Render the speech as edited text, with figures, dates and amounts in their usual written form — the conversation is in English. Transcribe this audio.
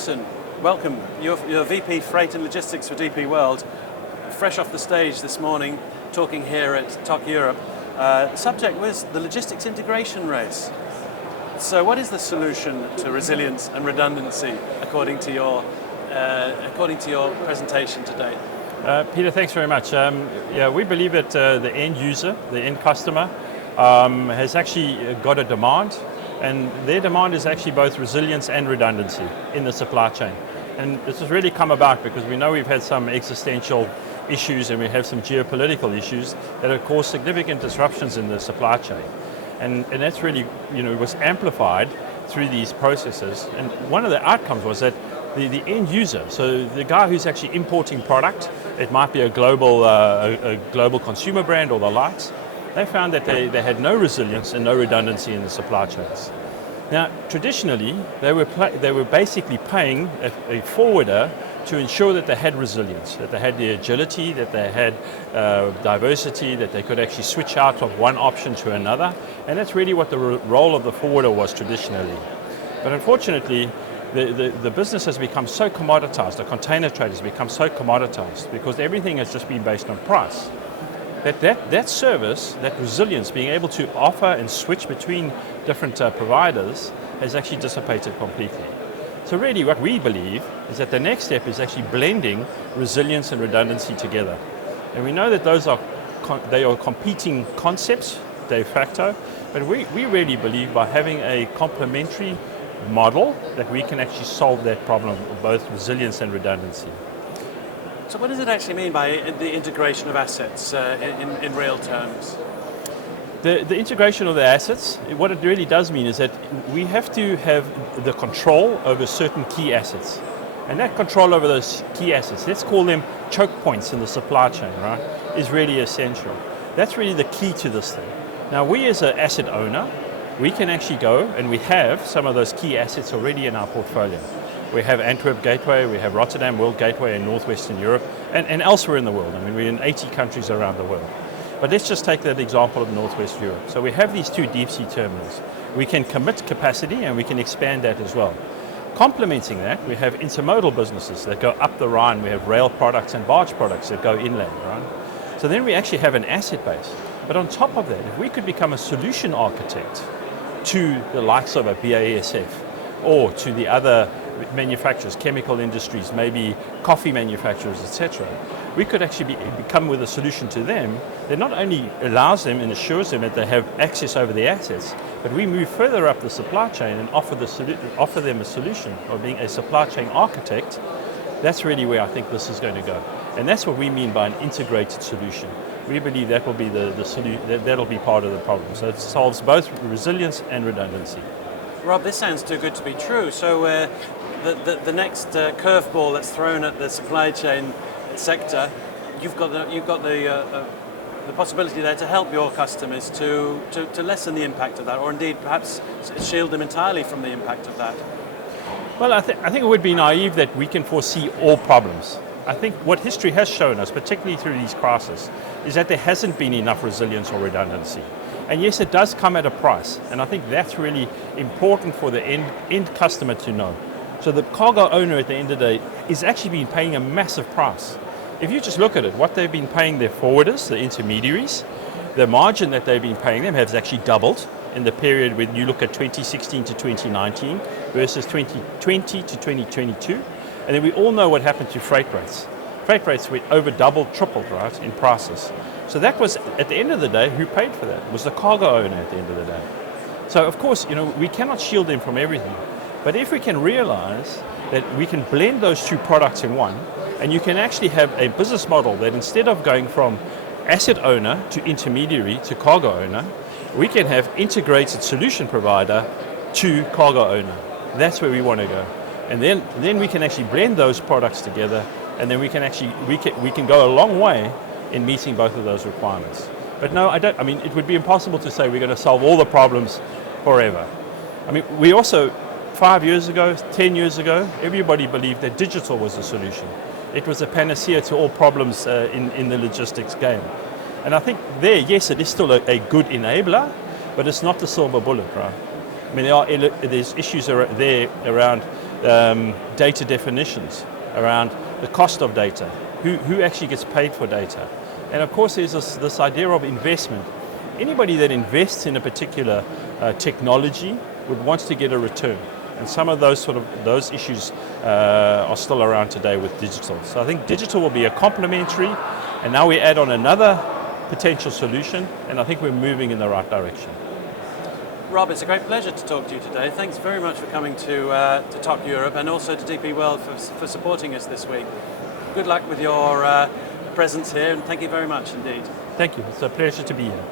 Wilson, welcome. You're VP Freight and Logistics for DP World. Fresh off the stage this morning, talking here at TOC Europe. The subject was the logistics integration race. So what is the solution to resilience and redundancy according to your presentation today? Peter, thanks very much. We believe that the end user, the end customer, has actually got a demand, and their demand is actually both resilience and redundancy in the supply chain. And this has really come about because we know we've had some existential issues and we have some geopolitical issues that have caused significant disruptions in the supply chain. And that's really, was amplified through these processes. And one of the outcomes was that the end user, so the guy who's actually importing product, it might be a global consumer brand or the likes, they found that they had no resilience and no redundancy in the supply chains. Now, traditionally, they were basically paying a forwarder to ensure that they had resilience, that they had the agility, that they had diversity, that they could actually switch out of one option to another. And that's really what the role of the forwarder was traditionally. But unfortunately, the business has become so commoditized, the container trade has become so commoditized because everything has just been based on price. That service, that resilience, being able to offer and switch between different providers has actually dissipated completely. So really what we believe is that the next step is actually blending resilience and redundancy together. And we know that they are competing concepts de facto, but we really believe by having a complementary model that we can actually solve that problem of both resilience and redundancy. So what does it actually mean by the integration of assets in real terms? The integration of the assets, what it really does mean is that we have to have the control over certain key assets. And that control over those key assets, let's call them choke points in the supply chain, right, is really essential. That's really the key to this thing. Now we as an asset owner, we can actually go, and we have some of those key assets already in our portfolio. We have Antwerp Gateway, we have Rotterdam World Gateway in Northwestern Europe, and elsewhere in the world. I mean, we're in 80 countries around the world. But let's just take that example of Northwest Europe. So we have these two deep sea terminals. We can commit capacity and we can expand that as well. Complementing that, we have intermodal businesses that go up the Rhine. We have rail products and barge products that go inland, right? So then we actually have an asset base. But on top of that, if we could become a solution architect to the likes of a BASF or to the other manufacturers, chemical industries, maybe coffee manufacturers, etc., we could actually become with a solution to them that not only allows them and assures them that they have access over the assets, but we move further up the supply chain and offer them a solution of being a supply chain architect. That's really where I think this is going to go. And that's what we mean by an integrated solution. We believe that will be the solution, that'll be part of the problem. So it solves both resilience and redundancy. Rob, this sounds too good to be true. So the next curveball that's thrown at the supply chain sector, you've got the possibility there to help your customers to lessen the impact of that, or indeed perhaps shield them entirely from the impact of that. Well, I think it would be naive that we can foresee all problems. I think what history has shown us, particularly through these crises, is that there hasn't been enough resilience or redundancy. And yes, it does come at a price, and I think that's really important for the end customer to know. So the cargo owner at the end of the day is actually been paying a massive price. If you just look at it, what they've been paying their forwarders, the intermediaries, the margin that they've been paying them has actually doubled in the period when you look at 2016 to 2019 versus 2020 to 2022. And then we all know what happened to freight rates. Freight rates went over doubled, tripled, right, in prices. So that was, at the end of the day, who paid for that? It was the cargo owner at the end of the day. So of course, we cannot shield them from everything. But if we can realize that we can blend those two products in one, and you can actually have a business model that instead of going from asset owner to intermediary to cargo owner, we can have integrated solution provider to cargo owner. That's where we want to go. And then we can actually blend those products together, and then we can go a long way in meeting both of those requirements. But no, it would be impossible to say we're going to solve all the problems forever. I mean, we also, 5 years ago, 10 years ago, everybody believed that digital was the solution. It was a panacea to all problems in the logistics game. And I think there, yes, it is still a good enabler, but it's not the silver bullet, right? I mean, there's issues there around data definitions, around the cost of data, who actually gets paid for data. And of course there's this idea of investment. Anybody that invests in a particular technology would want to get a return. And some of those issues are still around today with digital. So I think digital will be a complementary, and now we add on another potential solution, and I think we're moving in the right direction. Rob, it's a great pleasure to talk to you today. Thanks very much for coming to TOC Europe, and also to DP World for supporting us this week. Good luck with your presence here, and thank you very much indeed. Thank you. It's a pleasure to be here.